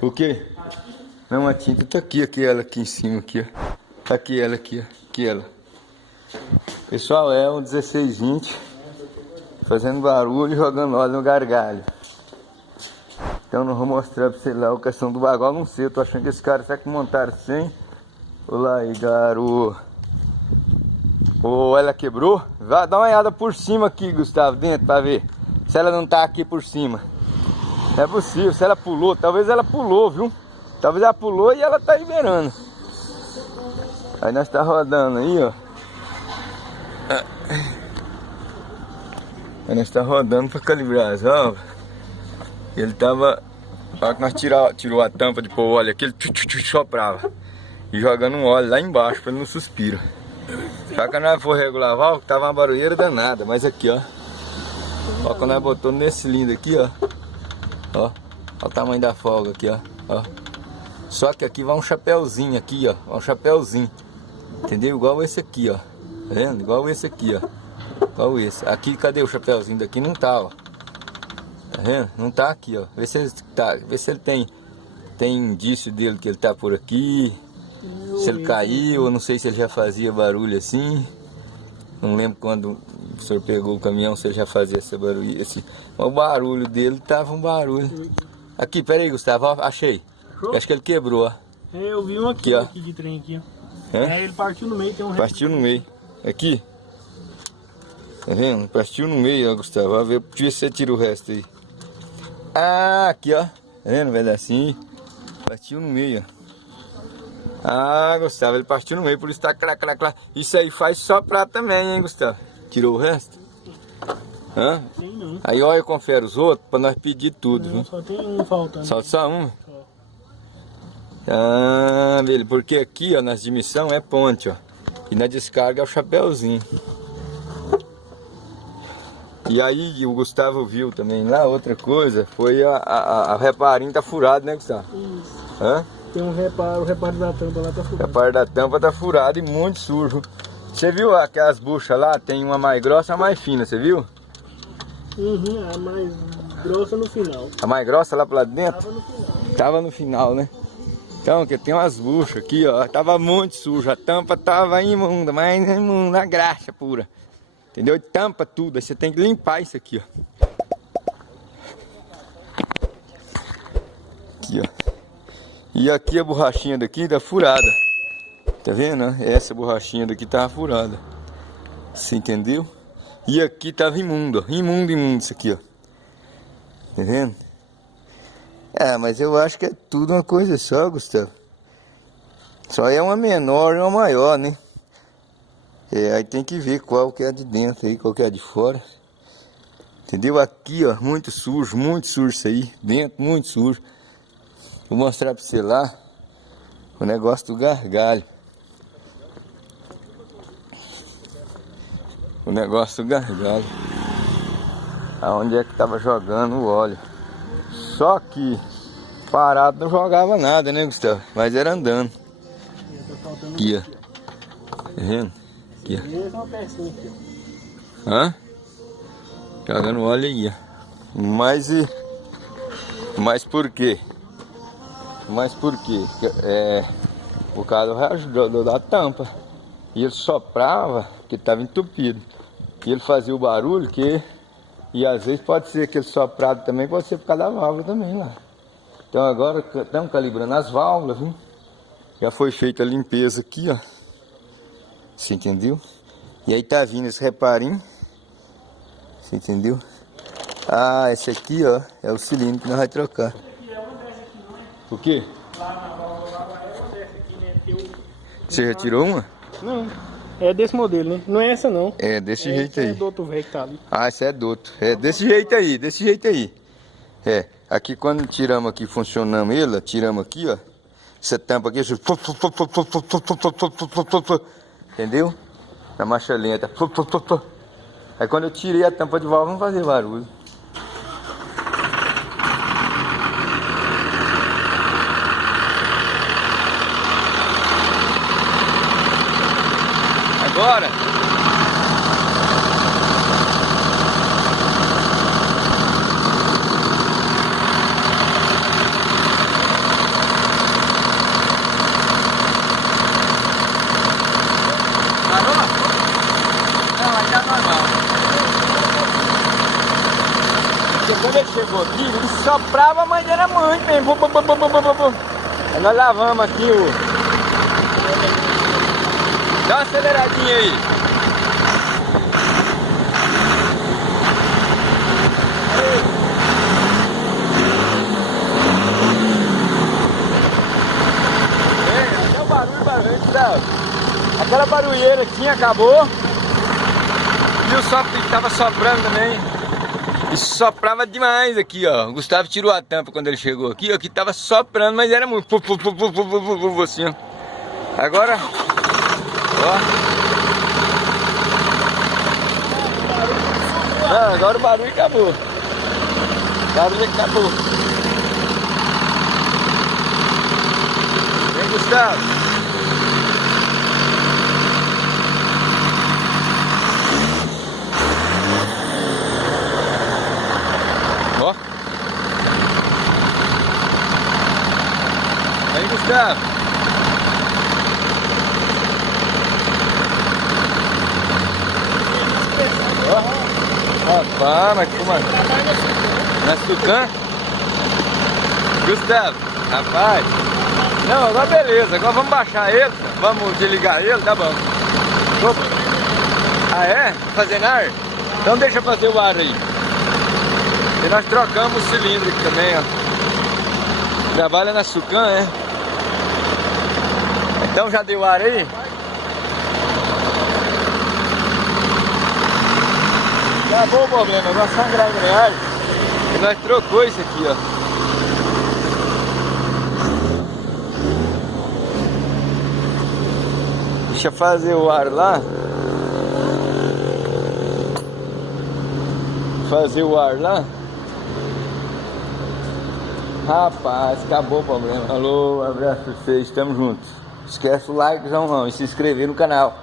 O quê? Não, a tinta tá aqui, ela aqui em cima, aqui, ó. Tá aqui ela aqui, ó. Aqui ela. Pessoal, é um 1620 fazendo barulho e jogando óleo no gargalho. Então não vou mostrar pra você lá a questão do bagulho, não sei. Eu tô achando que esse cara será que montaram sem. Olha lá aí, garoto. Ô, ela quebrou? Vai dar uma olhada por cima aqui, Gustavo, dentro, pra ver se ela não tá aqui por cima. Não é possível, se ela pulou, talvez ela pulou, viu? Talvez ela pulou e ela tá liberando. Aí nós tá rodando aí, ó. Aí nós tá rodando pra calibrar as válvulas. Ele tava... Na hora que nós tirou a tampa de pôr o óleo aqui, ele soprava. E jogando um óleo lá embaixo pra ele não suspira. Só que nós for regular a válvula, tava uma barulheira danada. Mas aqui, ó. Ó, quando nós botou nesse cilindro aqui, ó. Ó o tamanho da folga aqui, ó. Só que aqui vai um chapéuzinho aqui, ó. Vai um chapéuzinho. Entendeu? Igual esse aqui, ó. Tá vendo? Igual esse aqui, ó. Igual esse. Aqui, cadê o chapéuzinho daqui? Não tá, ó. Tá vendo? Não tá aqui, ó. Vê se ele tem indício dele que ele tá por aqui. Se ele caiu, eu não sei se ele já fazia barulho assim. Não lembro quando o senhor pegou o caminhão, se ele já fazia esse barulho. Mas o barulho dele tava um barulho. Aqui, pera aí, Gustavo, ó, achei. Eu acho que ele quebrou, ó. É, eu vi um aqui de trem aqui, ó. É, ele partiu no meio, tem um... Partiu no meio. Aqui. Tá vendo? Partiu no meio, ó, Gustavo. Ó, deixa eu ver se você tira o resto aí. Ah, aqui, ó. Tá vendo, velho? Assim. Partiu no meio, ó. Ah, Gustavo, ele partiu no meio, por isso tá crac. Isso aí faz soprar também, hein, Gustavo? Tirou o resto? Hã? Tem não. Aí, ó, eu confere os outros pra nós pedir tudo, não, viu? Só tem um faltando. Só um? Só. Ah, velho, porque aqui, ó, nas dimissão é ponte, ó. E na descarga é o chapéuzinho. E aí, o Gustavo viu também lá, outra coisa, foi a reparinho tá furado, né, Gustavo? Isso. Hã? Tem um reparo, o reparo da tampa lá tá furado. O reparo da tampa tá furado e muito sujo. Você viu aquelas buchas lá? Tem uma mais grossa e uma mais fina, você viu? Uhum, a mais grossa no final. A mais grossa lá pra lá dentro? Tava no final. Tava no final, né? Então, que tem umas buchas aqui, ó. Tava muito suja. A tampa tava imunda, mas imunda, graxa pura. Entendeu? E tampa tudo. Aí você tem que limpar isso aqui, ó. Aqui, ó. E aqui a borrachinha daqui tá furada. Tá vendo? Essa borrachinha daqui tava furada. Você entendeu? E aqui tava imundo, ó. Imundo isso aqui, ó. Tá vendo? Ah, mas eu acho que é tudo uma coisa só, Gustavo. Só é uma menor e uma maior, né? É, aí tem que ver qual que é de dentro aí, qual que é de fora. Entendeu? Aqui, ó, muito sujo isso aí. Dentro, muito sujo. Vou mostrar pra você lá o negócio do gargalho. O negócio do gargalho. Aonde é que tava jogando o óleo. Só que parado não jogava nada, né, Gustavo? Mas era andando. Aqui, ó. Tá vendo? Aqui, ó. Hã? Jogando óleo aí, ó. Mas por quê? Mas por quê? O cara ajudou da tampa. E ele soprava, porque estava entupido. E ele fazia o barulho que... E às vezes pode ser aquele soprado também, pode ser por causa da válvula também lá. Então agora estamos calibrando as válvulas, viu? Já foi feita a limpeza aqui, ó. Você entendeu? E aí tá vindo esse reparinho. Você entendeu? Ah, esse aqui, ó, é o cilindro que nós vamos trocar. O quê? Você já tirou uma? Não, é desse modelo, né? Não é essa não. É desse jeito aí. É do outro velho que tá ali. Ah, esse é do outro. É desse jeito aí. É, aqui quando tiramos aqui, funcionamos ele, tiramos aqui, ó. Essa tampa aqui, entendeu? Na marcha lenta. Aí quando eu tirei a tampa de válvula, não fazia barulho. Agora quando ele chegou aqui, ele soprava, mas era muito mesmo. Aí nós lavamos aqui o... Dá uma aceleradinha aí. Até o barulho, tá? Aquela barulheira tinha, acabou. E o sopro que tava soprando também. E soprava demais aqui, ó. O Gustavo tirou a tampa quando ele chegou aqui, ó, que tava soprando, mas era muito assim, ó. Agora, ó. Não, agora o barulho acabou. O barulho acabou. Vem, Gustavo. Ó. Aí, Gustavo. Ó. Rapaz, mas como é? Na Sucan? Gustavo, rapaz. Não, agora beleza. Agora vamos baixar ele. Vamos desligar ele, tá bom. Opa. Ah, é? Fazendo ar? Então deixa eu fazer o ar aí. E nós trocamos o cilindro aqui também, ó. Trabalha na Sucan, é? Então já deu ar aí? Acabou o problema, agora sangrar a embreagem. E nós trocou isso aqui, ó. Deixa eu fazer o ar lá. Fazer o ar lá. Rapaz, acabou o problema. Alô, um abraço pra vocês, estamos juntos. Esquece o like não e se inscrever no canal.